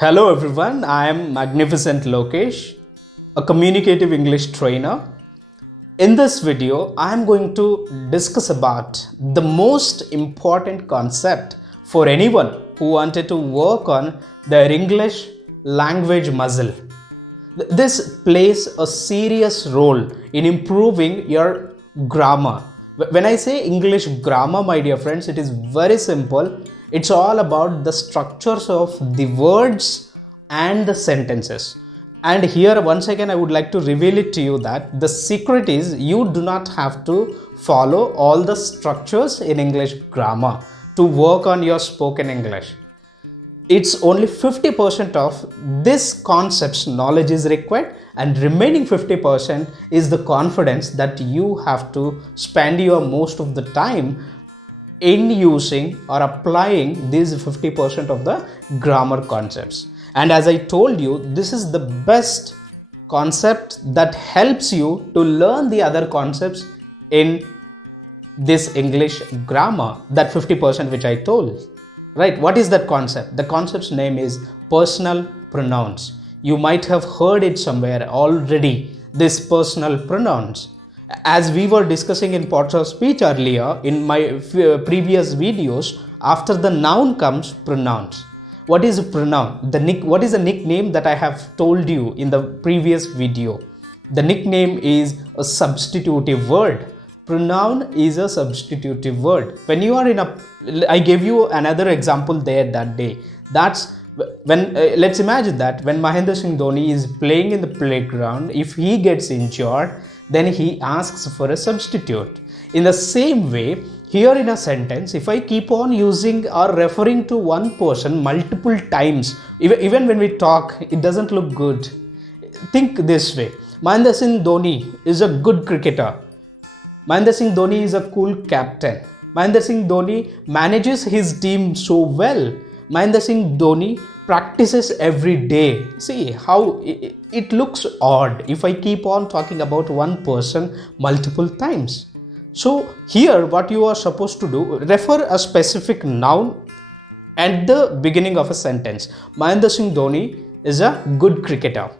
Hello everyone, I am Magnificent Lokesh, a communicative English trainer. In this video, I am going to discuss about the most important concept for anyone who wanted to work on their English language muscle. This plays a serious role in improving your grammar. When I say English grammar, my dear friends, it is very simple. It's all about the structures of the words and the sentences. And here, once again, I would like to reveal it to you that the secret is you do not have to follow all the structures in English grammar to work on your spoken English. It's only 50% of this concept's knowledge is required, and remaining 50% is the confidence that you have to spend your most of the time in using or applying these 50% of the grammar concepts. And as I told you, this is the best concept that helps you to learn the other concepts in this English grammar, that 50% which I told. Right, what is that concept? The concept's name is personal pronouns. You might have heard it somewhere already, this personal pronouns. As we were discussing in parts of speech earlier in my previous videos, after the noun comes pronouns. What is a pronoun? What is the nickname that I have told you in the previous video? The nickname is a substitutive word. Pronoun is a substitutive word. When you are in a, I gave you another example there that day. That's when, let's imagine that when Mahendra Singh Dhoni is playing in the playground, if he gets injured, then he asks for a substitute. In the same way, here in a sentence, if I keep on using or referring to one person multiple times, even when we talk, it doesn't look good. Think this way. Mahendra Singh Dhoni is a good cricketer. Mahendra Singh Dhoni is a cool captain. Mahendra Singh Dhoni manages his team so well. Mahendra Singh Dhoni practices every day. See how it looks odd if I keep on talking about one person multiple times. So here what you are supposed to do, refer a specific noun at the beginning of a sentence. Mahendra Singh Dhoni is a good cricketer.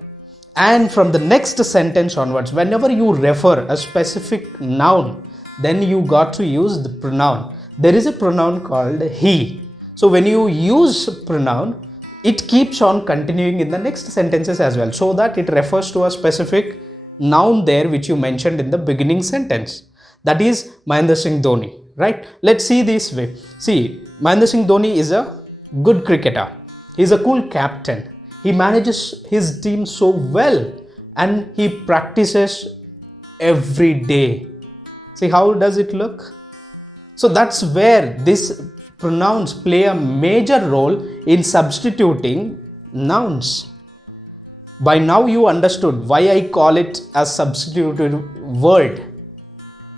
And from the next sentence onwards, whenever you refer a specific noun, then you got to use the pronoun. There is a pronoun called he. So when you use pronoun, it keeps on continuing in the next sentences as well, so that it refers to a specific noun there which you mentioned in the beginning sentence. That is Mahendra Singh Dhoni, right? Let's see this way. See, Mahendra Singh Dhoni is a good cricketer. He's a cool captain. He manages his team so well and he practices every day. See how does it look? So that's where these pronouns play a major role in substituting nouns. By now you understood why I call it a substituted word.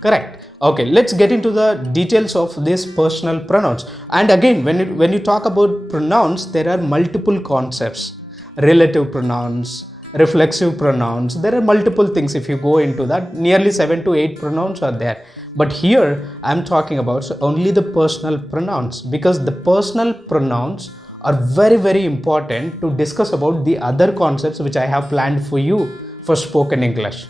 Correct. Okay, let's get into the details of these personal pronouns. And again, when you talk about pronouns, there are multiple concepts. Relative pronouns, reflexive pronouns. There are multiple things. If you go into that, nearly 7 to 8 pronouns are there. But here I'm talking about only the personal pronouns, because the personal pronouns are very, very important to discuss about the other concepts which I have planned for you for spoken English.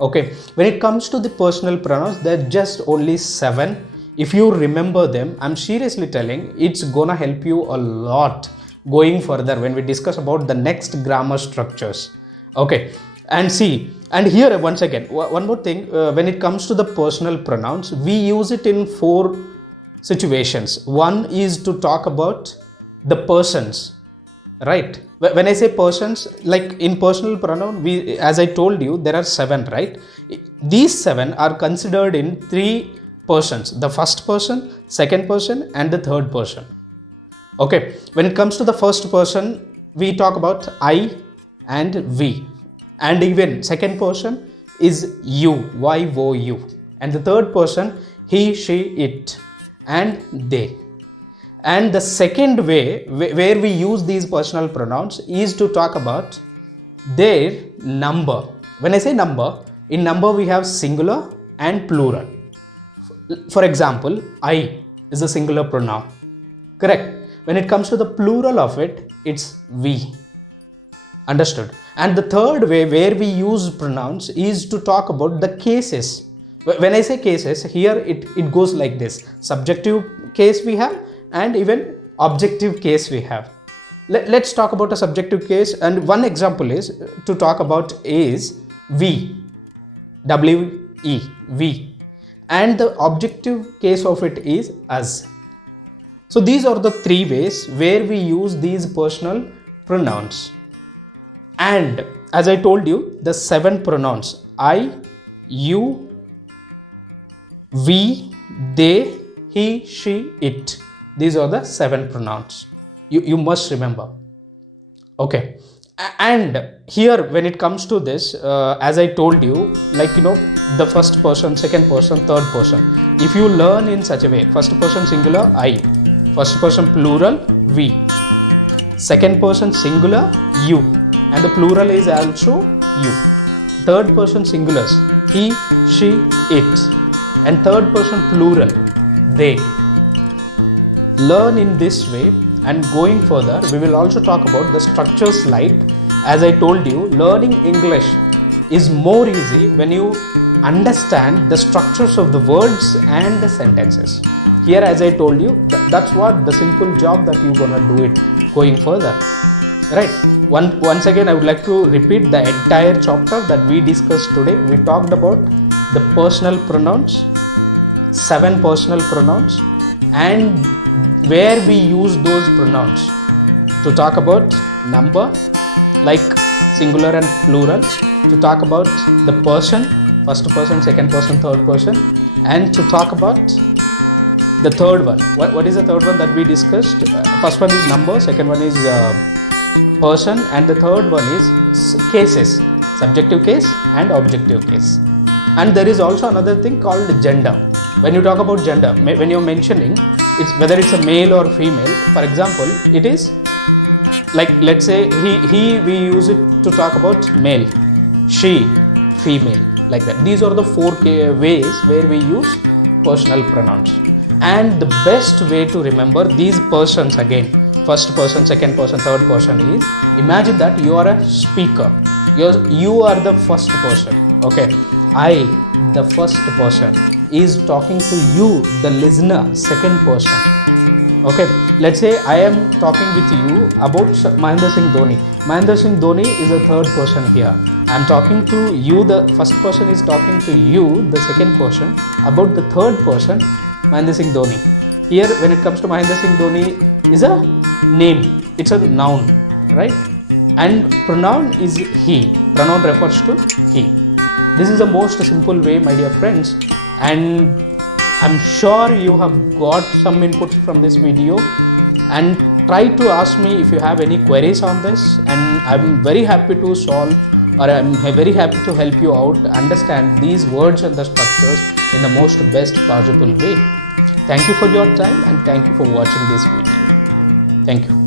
Okay, when it comes to the personal pronouns, they're just only 7. If you remember them, I'm seriously telling, it's gonna help you a lot going further when we discuss about the next grammar structures. Okay, and see, and here once again, one more thing, when it comes to the personal pronouns, we use it in 4 situations. One is to talk about the persons, right? When I say persons, like in personal pronoun, we, as I told you, there are 7, right? These 7 are considered in 3 persons: the first person, second person, and the third person. Okay, when it comes to the first person, we talk about I and we, and even second person is you, you, and the third person he, she, it, and they. And the second way where we use these personal pronouns is to talk about their number. When I say number, in number we have singular and plural. For example, I is a singular pronoun, correct? When it comes to the plural of it, it's we. Understood? And the third way where we use pronouns is to talk about the cases. When I say cases, here it goes like this. Subjective case we have and even objective case we have. Let's talk about a subjective case, and one example is to talk about is we. W-E, we. And the objective case of it is us. So these are the three ways where we use these personal pronouns. And as I told you, the 7 pronouns: I, you, we, they, he, she, it. These are the 7 pronouns. You must remember. Okay. And here when it comes to this, as I told you, like, the first person, second person, third person. If you learn in such a way, first person singular, I. First person plural, we. Second person singular, you. And the plural is also you. Third person singulars, he, she, it. And third person plural, they. Learn in this way, and going further we will also talk about the structures. Like as I told you, learning English is more easy when you understand the structures of the words and the sentences. Here, as I told you, that's what the simple job that you're gonna do it going further, right? Once again, I would like to repeat the entire chapter that we discussed today. We talked about the personal pronouns, 7 personal pronouns, and where we use those pronouns to talk about number, like singular and plural, to talk about the person, first person, second person, third person, and to talk about the third one. What is the third one that we discussed? First one is number, second one is person, and the third one is cases, subjective case and objective case. And there is also another thing called gender. When you talk about gender, when you're mentioning it's whether it's a male or female, for example, it is like, let's say he we use it to talk about male, she, female, like that. These are the 4 ways where we use personal pronouns. And the best way to remember these persons, again, first person, second person, third person, is imagine that you are a speaker. You are the first person. Okay, I, the first person, is talking to you, the listener, second person. Okay, let's say I am talking with you about Mahendra Singh Dhoni. Mahendra Singh Dhoni is the third person here. I am talking to you, the first person is talking to you, the second person, about the third person, Mahendra Singh Dhoni. Here, when it comes to Mahendra Singh Dhoni, is a name, it's a noun, right? And pronoun is he. Pronoun refers to he. This is the most simple way, my dear friends, and I'm sure you have got some input from this video, and try to ask me if you have any queries on this, and I'm very happy to solve, or I'm very happy to help you out understand these words and the structures in the most best possible way. Thank you for your time, and thank you for watching this video. Thank you.